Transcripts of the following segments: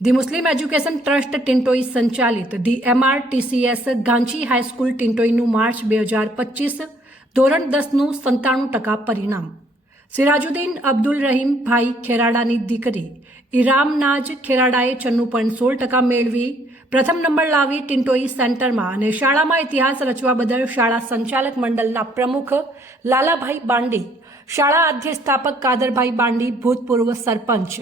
The Muslim education trust Tintoi સંચાલિત the MRTCS Ganchi high school ટિન્ટોઈનું March 2025 ધોરણ 10નું 97% પરિણામ. સિરાજુદ્દીન અબ્દુલ રહીમ ભાઈ ખેરાડાની દીકરી ઇરામનાજ ખેરાડાએ 96.16% મેળવી પ્રથમ નંબર લાવી ટિન્ટોઈ સેન્ટરમાં અને શાળામાં ઇતિહાસ રચવા બદલ શાળા સંચાલક મંડળના પ્રમુખ લાલાભાઈ બાંડી, શાળા અધ્યક્ષાપક કાદરભાઈ બાંડી, ભૂતપૂર્વ સરપંચ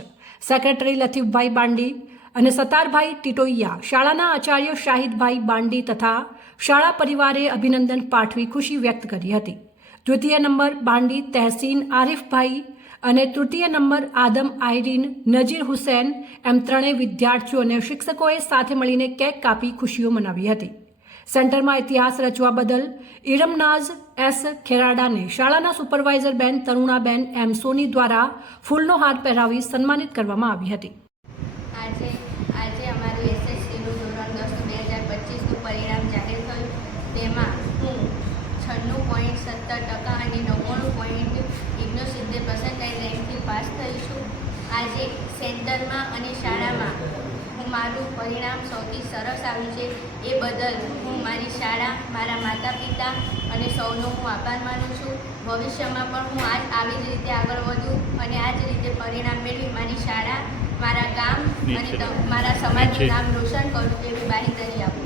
સેક્રેટરી લતીફભાઈ બાંડી અને સતારભાઈ ટીટોઈયા, શાળાના આચાર્ય શાહિદભાઈ બાંડી તથા શાળા પરિવારે અભિનંદન પાઠવી ખુશી વ્યક્ત કરી હતી. દ્વિતીય નંબર બાંડી તહેસીન આરિફભાઈ અને તૃતીય નંબર આદમ આયરીન નજીર હુસૈન એમ ત્રણેય વિદ્યાર્થીઓ અને શિક્ષકોએ સાથે મળીને કેક કાપી ખુશીઓ મનાવી હતી. સેન્ટરમાં ઇતિહાસ રચવા બદલ ઇરમનાઝ એસ ખેરાડાને શાળાના સુપરવાઇઝર બેન તરુણાબેન એમ સોની દ્વારા ફૂલનો હાર પહેરાવી સન્માનિત કરવામાં આવી હતી. આજે અમારું એસએસસીનું ધોરણ 10 2025નું પરિણામ જાહેર થયું. તેમાં હું 96.17% અને 99.71% રેન્કથી પાસ થઈ છું. આજે સેન્ટરમાં અને શાળામાં મારું પરિણામ સૌથી સરસ આવ્યું છે. એ બદલ હું મારી શાળા, મારા માતા પિતા અને સૌનો હું આભાર માનું છું. ભવિષ્યમાં પણ હું આવી જ રીતે આગળ વધું અને આ જ રીતે પરિણામ મેળવી મારી શાળા, મારા ગામ અને મારા સમાજનું નામ રોશન કરું તેવી બાંહેધરી આપું.